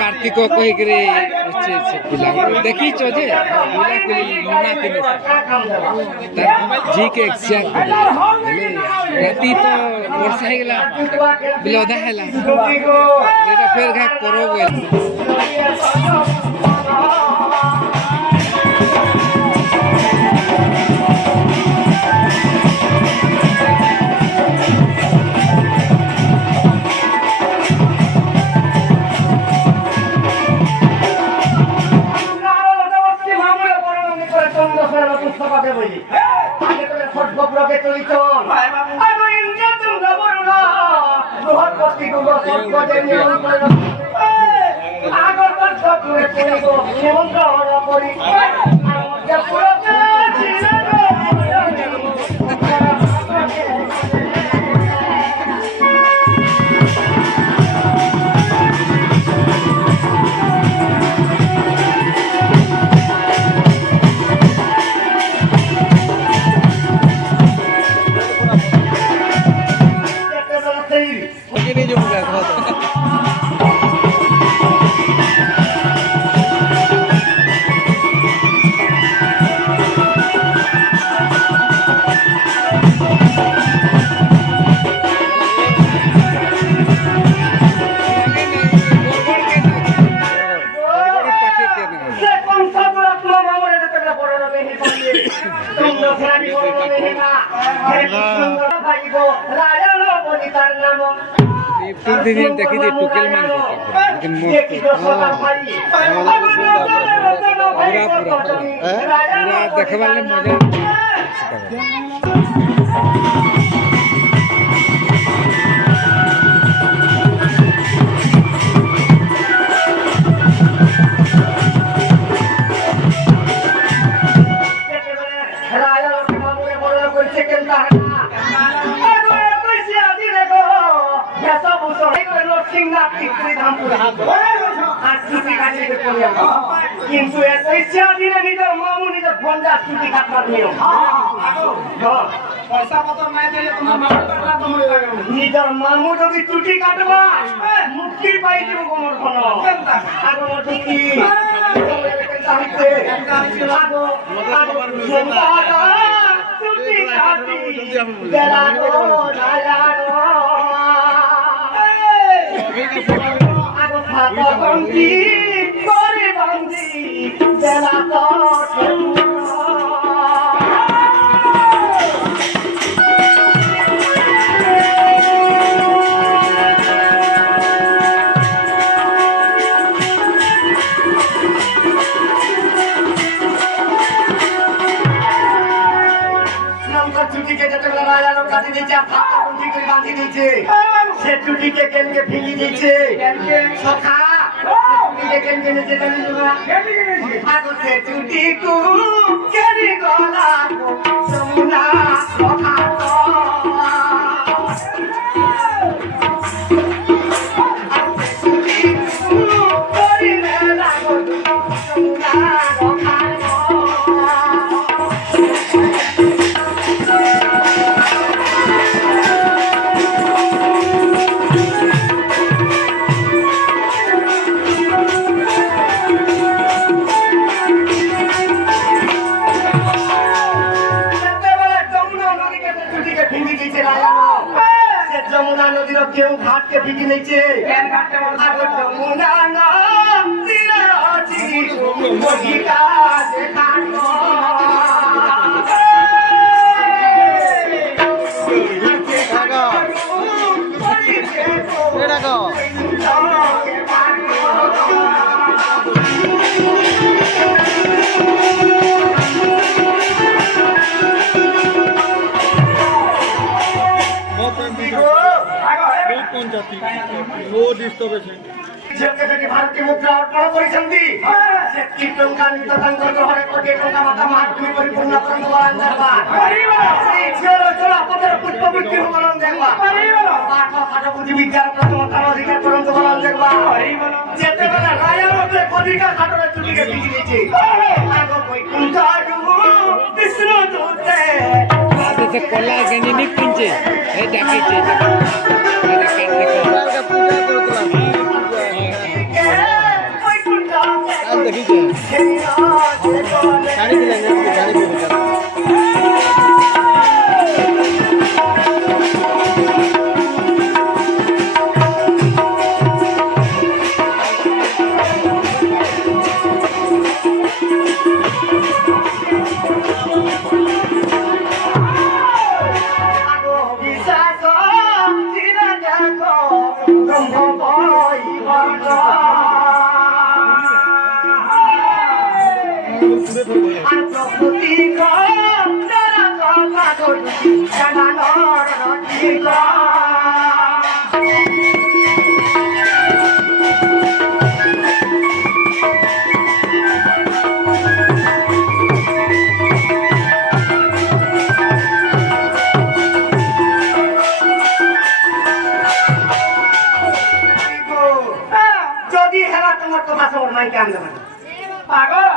कार्तिक देखी जे जी के राती तो वर्षा अधा है फिर घा करो देखी टुकेल मान पूरा देखवार मजा কিন্তু পয়সা দিলে নিজের মামু নিজের ফোনটা ছুটি কাটার নিয়ম পয়সা পত্র নাই দিলে তোমার নিজের মামু যদি ছুটি কাটবা মুক্তি পাই দিব কোমর কোন আগো ছুটি ছুটি কাটি বেলা তো আগো ফাটা বন্দি করে বন্দি বেলা তো से टूटी के केन के फिंगी दीचे सखा टूटी के केन के नीचे चली जुगा आगो से टूटी को केरी गोला समुना सखा तो टूटी को केरी मेला को समुना सखा যমুনা নদীর কেউ ঘাটকে ফিকি নিচ্ছে যমুনা নদীর ଭାରତୀୟ ମୁଦ୍ରା ଅର୍ପଣ କରିଛନ୍ତି ସେଠି ଟଙ୍କା ତାଙ୍କ ଘରେ କୋଟି ଟଙ୍କା ମାତା ମହାତ୍ମୀ ପରିପୂର୍ଣ୍ଣ କରନ୍ତୁ ସେଇ ଝିଅର ଚଳାପଥର ପୁଷ୍ପବୃତ୍ତି ହବନ ଦେଖବା ପାଠ ପାଠ ବୁଝି ବିଦ୍ୟାର ପ୍ରଥମ ଅଧିକାର କରନ୍ତୁ ବଲ ଦେଖବା ଯେତେବେଳେ ରାୟ ମତେ ଅଧିକା ଖାଟରେ ଚୁଟିକେ ପିକି ଦେଇଛି ଆଗ ବୈକୁଣ୍ଠରୁ ବିଷ୍ଣୁ ଦୂତେ से कोला गंजी नहीं पिंचे ये डाके যদি হেলা তোমার কথা সব নাই কান দেবেন পাগল